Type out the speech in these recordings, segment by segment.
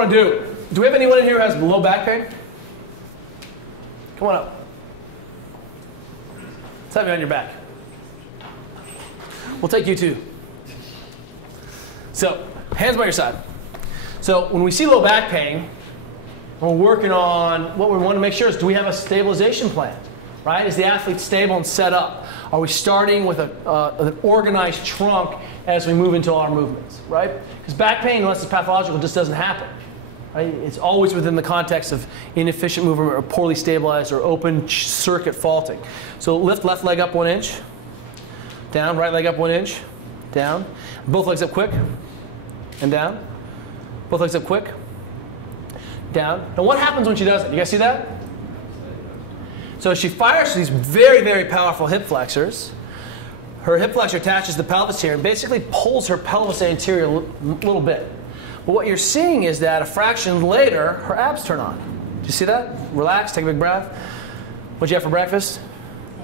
want to do we have anyone in here who has low back pain? Come on up. Let's have you on your back. We'll take you too. So, hands by your side. So, when we see low back pain, we're working on what we want to make sure is, do we have a stabilization plan? Right? Is the athlete stable and set up? Are we starting with an organized trunk as we move into our movements? Right? Because back pain, unless it's pathological, just doesn't happen. Right? It's always within the context of inefficient movement or poorly stabilized or open circuit faulting. So lift left leg up 1 inch. Down, right leg up 1 inch. Down. Both legs up quick. And down. Both legs up quick. Down. Now what happens when she does it? You guys see that? So she fires these very, very powerful hip flexors. Her hip flexor attaches the pelvis here and basically pulls her pelvis anterior a little bit. But what you're seeing is that a fraction later, her abs turn on. Do you see that? Relax, take a big breath. What'd you have for breakfast?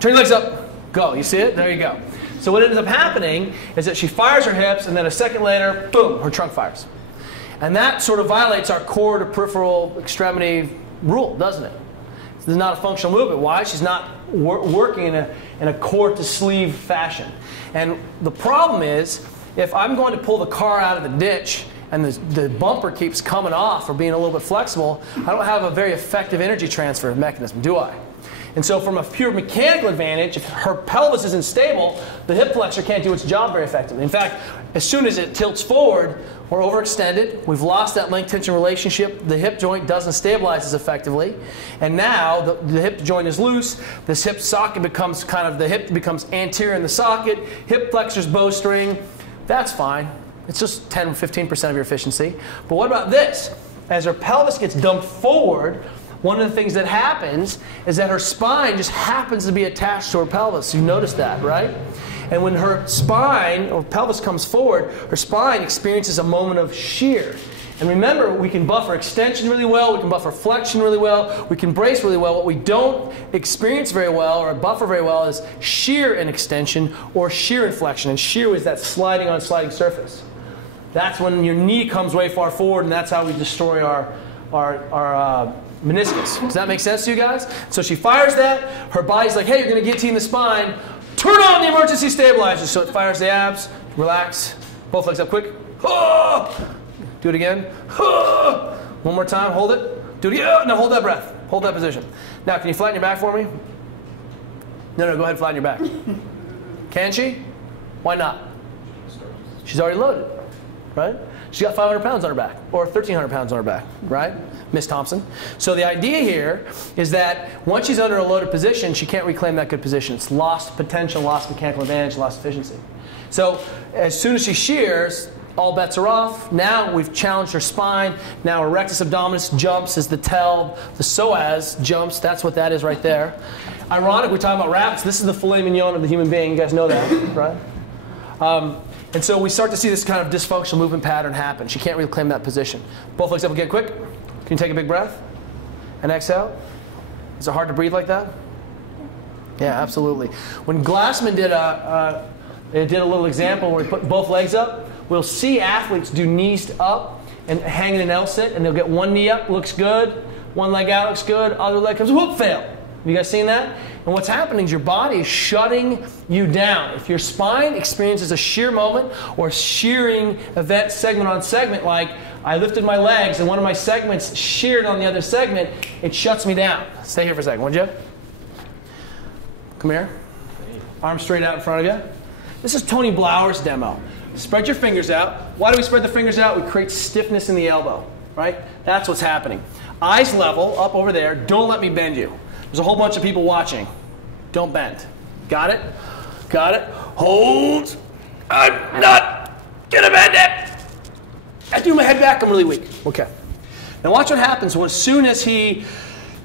Turn your legs up. Go. You see it? There you go. So what ends up happening is that she fires her hips, and then a second later, boom, her trunk fires. And that sort of violates our core to peripheral extremity rule, doesn't it? This is not a functional movement. Why? She's not working in a core to sleeve fashion. And the problem is, if I'm going to pull the car out of the ditch and the bumper keeps coming off or being a little bit flexible, I don't have a very effective energy transfer mechanism, do I? And so from a pure mechanical advantage, if her pelvis isn't stable, the hip flexor can't do its job very effectively. In fact, as soon as it tilts forward, we're overextended. We've lost that length-tension relationship. The hip joint doesn't stabilize as effectively. And now the hip joint is loose. This hip socket becomes the hip becomes anterior in the socket. Hip flexor's bowstring. That's fine. It's just 10 or 15% of your efficiency. But what about this? As her pelvis gets dumped forward, one of the things that happens is that her spine just happens to be attached to her pelvis. You notice that, right? And when her spine or pelvis comes forward, her spine experiences a moment of shear. And remember, we can buffer extension really well, we can buffer flexion really well, we can brace really well. What we don't experience very well or buffer very well is shear and extension or shear and flexion. And shear is that sliding on sliding surface. That's when your knee comes way far forward, and that's how we destroy our meniscus. Does that make sense to you guys? So she fires that. Her body's like, hey, you're going to guillotine the spine. Turn on the emergency stabilizer. So it fires the abs. Relax. Both legs up quick. Do it again. One more time. Hold it. Do it again. Now hold that breath. Hold that position. Now, can you flatten your back for me? No, go ahead and flatten your back. Can she? Why not? She's already loaded, right? She's got 500 pounds on her back, or 1,300 pounds on her back, right? Miss Thompson. So the idea here is that once she's under a loaded position, she can't reclaim that good position. It's lost potential, lost mechanical advantage, lost efficiency. So as soon as she shears, all bets are off. Now we've challenged her spine. Now her rectus abdominis jumps as the TEL, the psoas jumps. That's what that is right there. Ironic, we're talking about rabbits. This is the filet mignon of the human being. You guys know that, right? And so we start to see this kind of dysfunctional movement pattern happen. She can't reclaim that position. Both legs up again, quick. Can you take a big breath? And exhale. Is it hard to breathe like that? Yeah, absolutely. When Glassman did a little example where he put both legs up, we'll see athletes do knees up and hang in an L-sit, and they'll get one knee up, looks good. One leg out, looks good. Other leg comes, whoop, fail. Have you guys seen that? And what's happening is your body is shutting you down. If your spine experiences a shear moment or shearing event segment on segment, like I lifted my legs and one of my segments sheared on the other segment, it shuts me down. Stay here for a second, would you? Come here. Arms straight out in front of you. This is Tony Blauer's demo. Spread your fingers out. Why do we spread the fingers out? We create stiffness in the elbow, right? That's what's happening. Eyes level, up over there. Don't let me bend you. There's a whole bunch of people watching. Don't bend. Got it? Got it? Hold. I'm not gonna bend it. I do my head back, I'm really weak. Okay. Now watch what happens as soon as he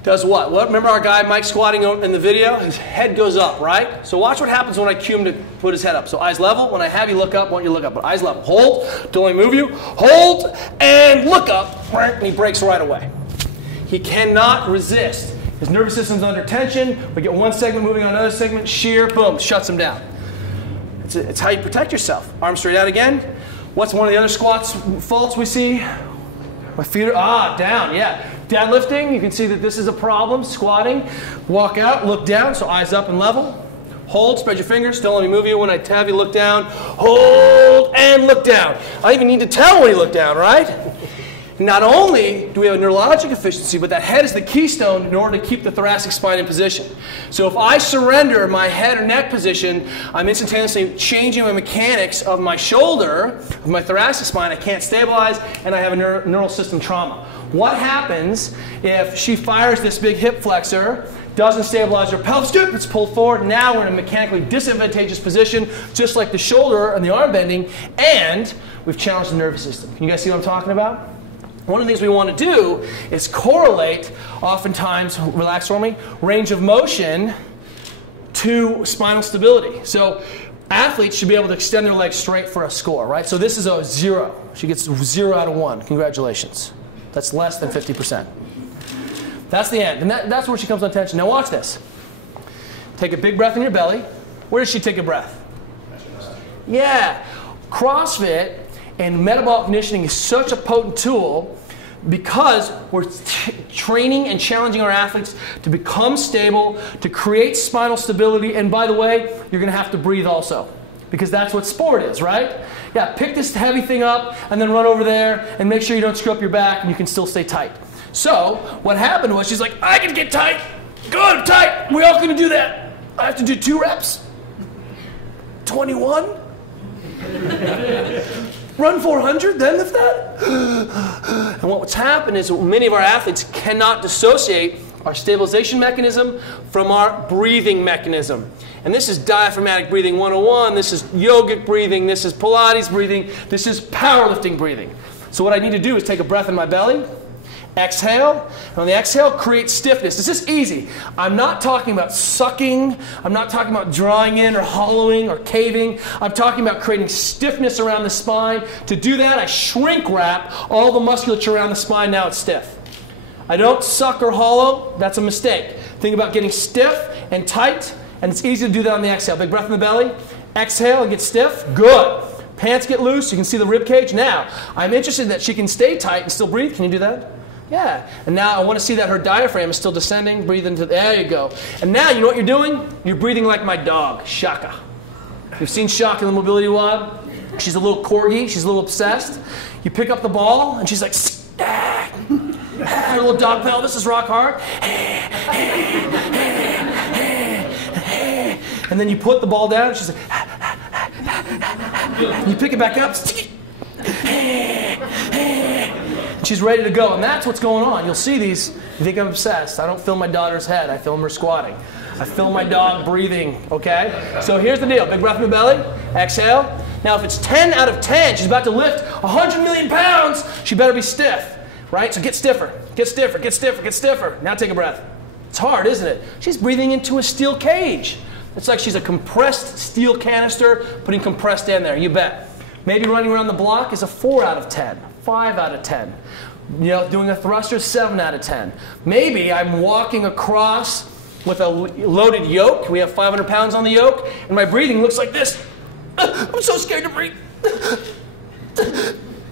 does what? Remember our guy Mike squatting in the video? His head goes up, right? So watch what happens when I cue him to put his head up. So eyes level. When I have you look up, I want you to look up. But eyes level. Hold. Don't let me move you. Hold and look up. And he breaks right away. He cannot resist. His nervous system's under tension. We get one segment moving on another segment. Shear, boom, shuts him down. It's how you protect yourself. Arms straight out again. What's one of the other squats faults we see? My feet are, down, yeah. Deadlifting, you can see that this is a problem. Squatting, walk out, look down, so eyes up and level. Hold, spread your fingers, don't let me move you when I have you look down. Hold, and look down. I even need to tell when you look down, right? Not only do we have a neurologic efficiency, but that head is the keystone in order to keep the thoracic spine in position. So if I surrender my head or neck position, I'm instantaneously changing my mechanics of my shoulder, of my thoracic spine. I can't stabilize, and I have a neural system trauma. What happens if she fires this big hip flexor, doesn't stabilize her pelvis, it's pulled forward, now we're in a mechanically disadvantageous position, just like the shoulder and the arm bending, and we've challenged the nervous system. Can you guys see what I'm talking about? One of the things we want to do is correlate, oftentimes, relax for me, range of motion to spinal stability. So athletes should be able to extend their legs straight for a score, right? So this is a 0. She gets 0 out of 1. Congratulations. That's less than 50%. That's the end. And that's where she comes on tension. Now watch this. Take a big breath in your belly. Where does she take a breath? Yeah. CrossFit and metabolic conditioning is such a potent tool because we're training and challenging our athletes to become stable, to create spinal stability, and by the way, you're going to have to breathe also, because that's what sport is, right? Yeah, pick this heavy thing up and then run over there and make sure you don't screw up your back and you can still stay tight. So what happened was she's like, I can get tight. Good, I'm tight. We're all going to do that. I have to do 2 reps. 21? Run 400, then lift that? And what's happened is many of our athletes cannot dissociate our stabilization mechanism from our breathing mechanism. And this is diaphragmatic breathing 101, this is yogic breathing, this is Pilates breathing, this is powerlifting breathing. So what I need to do is take a breath in my belly, exhale, and on the exhale, create stiffness. This is easy. I'm not talking about sucking. I'm not talking about drawing in or hollowing or caving. I'm talking about creating stiffness around the spine. To do that, I shrink wrap all the musculature around the spine. Now it's stiff. I don't suck or hollow. That's a mistake. Think about getting stiff and tight, and it's easy to do that on the exhale. Big breath in the belly. Exhale and get stiff. Good. Pants get loose. You can see the rib cage. Now, I'm interested that she can stay tight and still breathe. Can you do that? Yeah, and now I want to see that her diaphragm is still descending. Breathe into, there you go. And now you know what you're doing? You're breathing like my dog, Shaka. You've seen Shaka in the mobility WOD? She's a little corgi, she's a little obsessed. You pick up the ball, and she's like, her little dog pelvis is rock hard. And then you put the ball down, and she's like, you pick it back up, she's ready to go, and that's what's going on. You'll see these, you think I'm obsessed. I don't film my daughter's head, I film her squatting. I film my dog breathing, okay? So here's the deal, big breath in the belly, exhale. Now if it's 10 out of 10, she's about to lift 100 million pounds, she better be stiff, right? So get stiffer, get stiffer, get stiffer, get stiffer. Now take a breath. It's hard, isn't it? She's breathing into a steel cage. It's like she's a compressed steel canister, putting compressed air in there, you bet. Maybe running around the block is a 4 out of 10. 5 out of 10. You know, doing a thruster, 7 out of 10. Maybe I'm walking across with a loaded yoke. We have 500 pounds on the yoke, and my breathing looks like this. I'm so scared to breathe.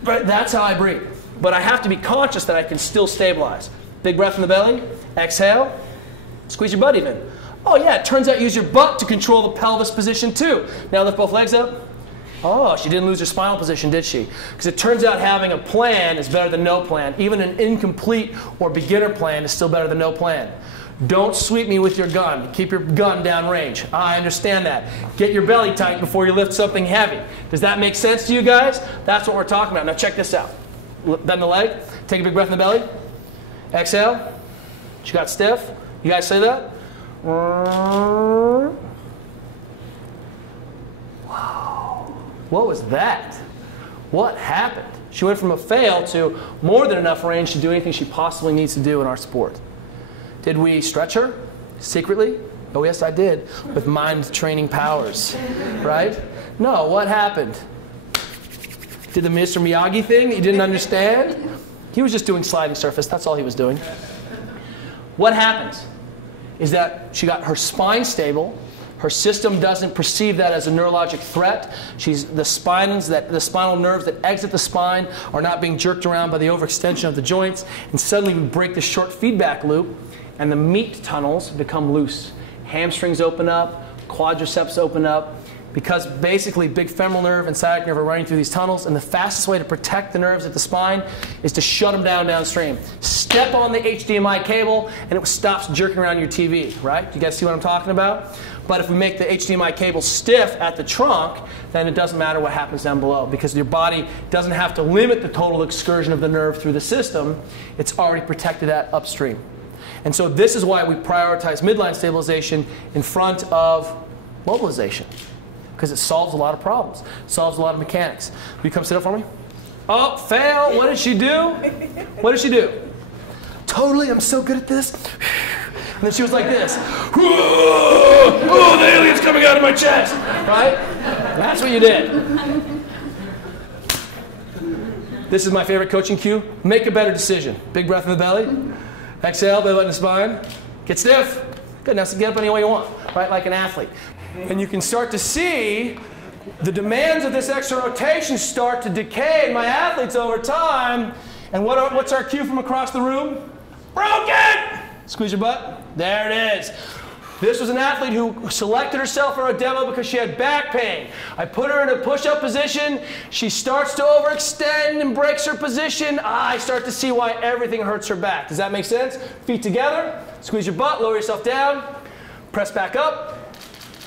But that's how I breathe. But I have to be conscious that I can still stabilize. Big breath in the belly. Exhale. Squeeze your butt even. Oh yeah, it turns out you use your butt to control the pelvis position too. Now lift both legs up. Oh, she didn't lose her spinal position, did she? Because it turns out having a plan is better than no plan. Even an incomplete or beginner plan is still better than no plan. Don't sweep me with your gun. Keep your gun down range. I understand that. Get your belly tight before you lift something heavy. Does that make sense to you guys? That's what we're talking about. Now check this out. Bend the leg. Take a big breath in the belly. Exhale. She got stiff. You guys say that? Wow. What was that? What happened? She went from a fail to more than enough range to do anything she possibly needs to do in our sport. Did we stretch her secretly? Oh yes, I did, with mind training powers, right? No, what happened? Did the Mr. Miyagi thing that you didn't understand? He was just doing sliding surface, that's all he was doing. What happens is that she got her spine stable, Her system doesn't perceive that as a neurologic threat. The spinal nerves that exit the spine are not being jerked around by the overextension of the joints, and suddenly we break the short feedback loop, and the meat tunnels become loose. Hamstrings open up, quadriceps open up, because basically big femoral nerve and sciatic nerve are running through these tunnels, and the fastest way to protect the nerves at the spine is to shut them down downstream. Step on the HDMI cable and it stops jerking around your TV, right? You guys see what I'm talking about? But if we make the HDMI cable stiff at the trunk, then it doesn't matter what happens down below, because your body doesn't have to limit the total excursion of the nerve through the system. It's already protected that upstream. And so this is why we prioritize midline stabilization in front of mobilization, because it solves a lot of problems, solves a lot of mechanics. Will you come sit up for me? Oh, fail. What did she do? What did she do? Totally, I'm so good at this. And then she was like this. Oh, the alien's coming out of my chest. Right? That's what you did. This is my favorite coaching cue. Make a better decision. Big breath in the belly. Exhale, belly button to spine. Get stiff. Good, now get up any way you want, right? Like an athlete. And you can start to see the demands of this extra rotation start to decay in my athletes over time. And what's our cue from across the room? Broken! Squeeze your butt. There it is. This was an athlete who selected herself for a demo because she had back pain. I put her in a push-up position. She starts to overextend and breaks her position. I start to see why everything hurts her back. Does that make sense? Feet together. Squeeze your butt. Lower yourself down. Press back up.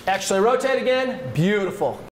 Externally rotate again. Beautiful.